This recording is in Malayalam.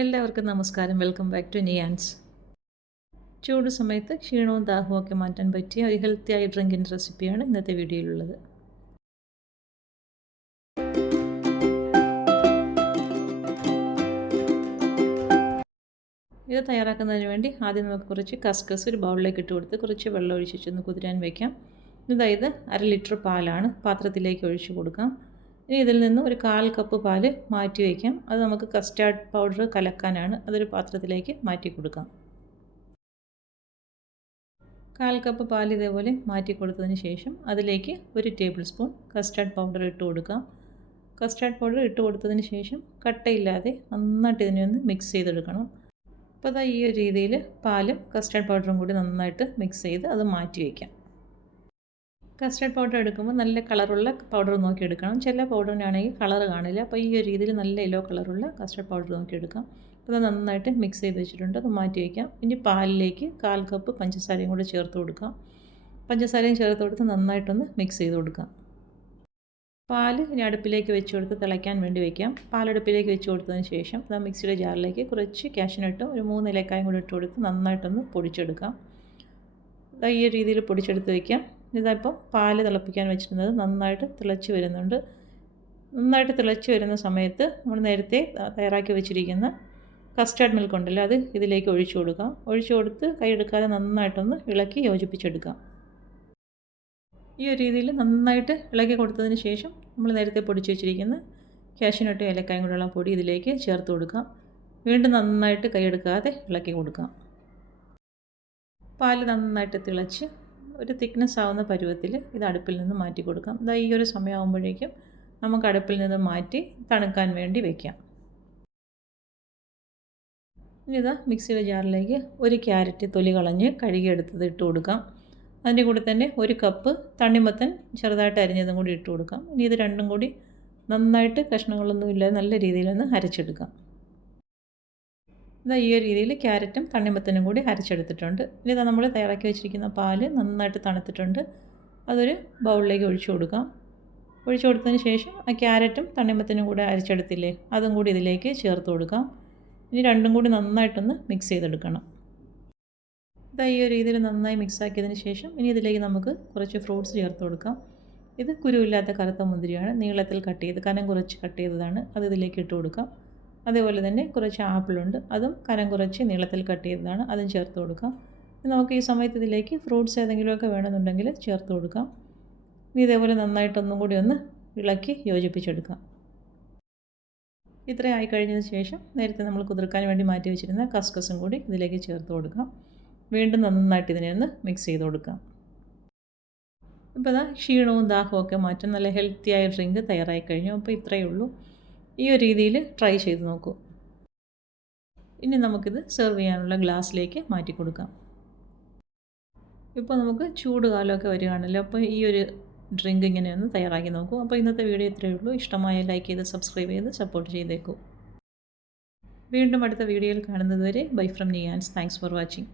എല്ലാവർക്കും നമസ്കാരം. Welcome back to Niyans. ചൂട് സമയത്ത് ക്ഷീണവും ദാഹവും ഒക്കെ മാറ്റാൻ പറ്റിയ ഒരു ഹെൽത്തിയായ ഡ്രിങ്കിൻ്റെ റെസിപ്പിയാണ് ഇന്നത്തെ വീഡിയോയിലുള്ളത്. ഇത് തയ്യാറാക്കുന്നതിന് വേണ്ടി ആദ്യം നമുക്ക് കുറച്ച് കസ്കസ് ഒരു ബൗളിലേക്ക് ഇട്ട് കൊടുത്ത് കുറച്ച് വെള്ളം ഒഴിച്ചൊന്ന് കുതിരാൻ വയ്ക്കാം. അതായത് 1/2 ലിറ്റർ പാലാണ് പാത്രത്തിലേക്ക് ഒഴിച്ചു കൊടുക്കാം. ഇനി ഇതിൽ നിന്ന് ഒരു 1/4 കപ്പ് പാല് മാറ്റി വയ്ക്കാം. അത് നമുക്ക് കസ്റ്റാർഡ് പൗഡർ കലക്കാനാണ്. അതൊരു പാത്രത്തിലേക്ക് മാറ്റി കൊടുക്കാം. 1/4 കപ്പ് പാൽ ഇതേപോലെ മാറ്റി കൊടുത്തതിന് ശേഷം അതിലേക്ക് 1 ടേബിൾ സ്പൂൺ കസ്റ്റാർഡ് പൗഡർ ഇട്ട് കൊടുക്കാം. കസ്റ്റാർഡ് പൗഡർ ഇട്ട് കൊടുത്തതിന് ശേഷം കട്ടയില്ലാതെ നന്നായിട്ട് ഇതിനെ ഒന്ന് മിക്സ് ചെയ്തെടുക്കണം. അപ്പോൾ അതാ ഈ ഒരു രീതിയിൽ പാലും കസ്റ്റാർഡ് പൗഡറും കൂടി നന്നായിട്ട് മിക്സ് ചെയ്ത് അത് മാറ്റി വയ്ക്കാം. കസ്റ്റർഡ് പൗഡർ എടുക്കുമ്പോൾ നല്ല കളറുള്ള പൗഡർ നോക്കി എടുക്കണം. ചില പൗഡറിനാണെങ്കിൽ കളർ കാണില്ല. അപ്പോൾ ഈ ഒരു രീതിയിൽ നല്ല യെല്ലോ കളറുള്ള കസ്റ്റർഡ് പൗഡർ നോക്കി എടുക്കാം. അപ്പോൾ അത് നന്നായിട്ട് മിക്സ് ചെയ്ത് വെച്ചിട്ടുണ്ട്. അത് മാറ്റി വയ്ക്കാം. ഇനി പാലിലേക്ക് 1/4 കപ്പ് പഞ്ചസാരയും കൂടി ചേർത്ത് കൊടുക്കാം. പഞ്ചസാരയും ചേർത്ത് കൊടുത്ത് നന്നായിട്ടൊന്ന് മിക്സ് ചെയ്ത് കൊടുക്കാം. പാൽ ഇനി അടുപ്പിലേക്ക് വെച്ച് കൊടുത്ത് തിളയ്ക്കാൻ വേണ്ടി വയ്ക്കാം. പാലടുപ്പിലേക്ക് വെച്ച് കൊടുത്തതിന് ശേഷം അത് മിക്സിയുടെ ജാറിലേക്ക് കുറച്ച് കാഷ്നട്ടും ഒരു 3 ഏലക്കായും കൂടി ഇട്ട് കൊടുത്ത് നന്നായിട്ടൊന്ന് പൊടിച്ചെടുക്കാം. ഈ രീതിയിൽ പൊടിച്ചെടുത്ത് വയ്ക്കാം. ഇതായിപ്പോൾ പാല് തിളപ്പിക്കാൻ വെച്ചിരുന്നത് നന്നായിട്ട് തിളച്ച് വരുന്നുണ്ട്. നന്നായിട്ട് തിളച്ച് വരുന്ന സമയത്ത് നമ്മൾ നേരത്തെ തയ്യാറാക്കി വെച്ചിരിക്കുന്ന കസ്റ്റാർഡ് മിൽക്ക് ഉണ്ടല്ലോ, അത് ഇതിലേക്ക് ഒഴിച്ചു കൊടുക്കാം. ഒഴിച്ചു കൊടുത്ത് കൈയെടുക്കാതെ നന്നായിട്ടൊന്ന് ഇളക്കി യോജിപ്പിച്ചെടുക്കാം. ഈ ഒരു രീതിയിൽ നന്നായിട്ട് ഇളക്കി കൊടുത്തതിന് ശേഷം നമ്മൾ നേരത്തെ പൊടിച്ച് വെച്ചിരിക്കുന്ന കാഷ്നട്ടും ഏലക്കായും കൂടെയുള്ള പൊടി ഇതിലേക്ക് ചേർത്ത് കൊടുക്കാം. വീണ്ടും നന്നായിട്ട് കൈയെടുക്കാതെ ഇളക്കി കൊടുക്കാം. പാല് നന്നായിട്ട് തിളച്ച് ഒരു തിക്നെസ് ആവുന്ന പരുവത്തിൽ ഇത് അടുപ്പിൽ നിന്ന് മാറ്റി കൊടുക്കാം. ഇതാ ഈ ഒരു സമയമാകുമ്പോഴേക്കും നമുക്ക് അടുപ്പിൽ നിന്ന് മാറ്റി തണുക്കാൻ വേണ്ടി വയ്ക്കാം. ഇനി ഇതാ മിക്സിയുടെ ജാറിലേക്ക് 1 ക്യാരറ്റ് തൊലി കളഞ്ഞ് കഴുകിയെടുത്തത് ഇട്ട് കൊടുക്കാം. അതിൻ്റെ കൂടെ തന്നെ 1 കപ്പ് തണ്ണിമത്തൻ ചെറുതായിട്ട് അരിഞ്ഞതും കൂടി ഇട്ട് കൊടുക്കാം. ഇനി ഇത് രണ്ടും കൂടി നന്നായിട്ട് കഷ്ണങ്ങളൊന്നും ഇല്ലാതെ നല്ല രീതിയിലൊന്ന് അരച്ചെടുക്കാം. ഇതാ ഈ ഒരു രീതിയിൽ ക്യാരറ്റും തണ്ണിമത്തനും കൂടി അരച്ചെടുത്തിട്ടുണ്ട്. ഇനി ഇതാ നമ്മൾ തയ്യാറാക്കി വെച്ചിരിക്കുന്ന പാല് നന്നായിട്ട് തണുത്തിട്ടുണ്ട്. അതൊരു ബൗളിലേക്ക് ഒഴിച്ചു കൊടുക്കാം. ഒഴിച്ചു കൊടുത്തതിന് ശേഷം ആ ക്യാരറ്റും തണ്ണിമത്തനും കൂടി അരച്ചെടുത്തില്ലേ, അതും കൂടി ഇതിലേക്ക് ചേർത്ത് കൊടുക്കാം. ഇനി രണ്ടും കൂടി നന്നായിട്ടൊന്ന് മിക്സ് ചെയ്തെടുക്കണം. ഇതാ ഈ ഒരു രീതിയിൽ നന്നായി മിക്സ് ആക്കിയതിന് ശേഷം ഇനി ഇതിലേക്ക് നമുക്ക് കുറച്ച് ഫ്രൂട്ട്സ് ചേർത്ത് കൊടുക്കാം. ഇത് കുരുവില്ലാത്ത കറുത്ത മുന്തിരിയാണ്. നീളത്തിൽ കട്ട് ചെയ്ത് കനം കുറച്ച് കട്ട് ചെയ്തതാണ്. അത് ഇതിലേക്ക് ഇട്ട് കൊടുക്കാം. അതേപോലെ തന്നെ കുറച്ച് ആപ്പിളുണ്ട്, അതും കനം കുറച്ച് നീളത്തിൽ കട്ട് ചെയ്തതാണ്. അതും ചേർത്ത് കൊടുക്കാം. നമുക്ക് ഈ സമയത്ത് ഇതിലേക്ക് ഫ്രൂട്ട്സ് ഏതെങ്കിലുമൊക്കെ വേണമെന്നുണ്ടെങ്കിൽ ചേർത്ത് കൊടുക്കാം. ഇനി ഇതേപോലെ നന്നായിട്ടൊന്നും കൂടി ഒന്ന് ഇളക്കി യോജിപ്പിച്ചെടുക്കാം. ഇത്രയും ആയി കഴിഞ്ഞതിന് ശേഷം നേരത്തെ നമ്മൾ കുതിർക്കാൻ വേണ്ടി മാറ്റി വെച്ചിരുന്ന കസ്കസും കൂടി ഇതിലേക്ക് ചേർത്ത് കൊടുക്കാം. വീണ്ടും നന്നായിട്ട് ഇതിനെ ഒന്ന് മിക്സ് ചെയ്ത് കൊടുക്കാം. ഇപ്പോൾ ഇതാ ക്ഷീണവും ദാഹവും ഒക്കെ മാറ്റാൻ നല്ല ഹെൽത്തിയായ ഡ്രിങ്ക് തയ്യാറായി കഴിഞ്ഞു. അപ്പോൾ ഇത്രയേ ഉള്ളൂ. ഈ ഒരു രീതിയിൽ ട്രൈ ചെയ്ത് നോക്കൂ. ഇനി നമുക്കിത് സെർവ് ചെയ്യാനുള്ള ഗ്ലാസ്സിലേക്ക് മാറ്റി കൊടുക്കാം. ഇപ്പോൾ നമുക്ക് ചൂട് കാലമൊക്കെ വരികയാണല്ലോ, അപ്പോൾ ഈ ഒരു ഡ്രിങ്ക് ഇങ്ങനെ ഒന്ന് തയ്യാറാക്കി നോക്കൂ. അപ്പോൾ ഇന്നത്തെ വീഡിയോ ഇത്രയേ ഉള്ളൂ. ഇഷ്ടമായ ലൈക്ക് ചെയ്ത് സബ്സ്ക്രൈബ് ചെയ്ത് സപ്പോർട്ട് ചെയ്തേക്കൂ. വീണ്ടും അടുത്ത വീഡിയോയിൽ കാണുന്നത് വരെ bye from Niyans. Thanks for watching.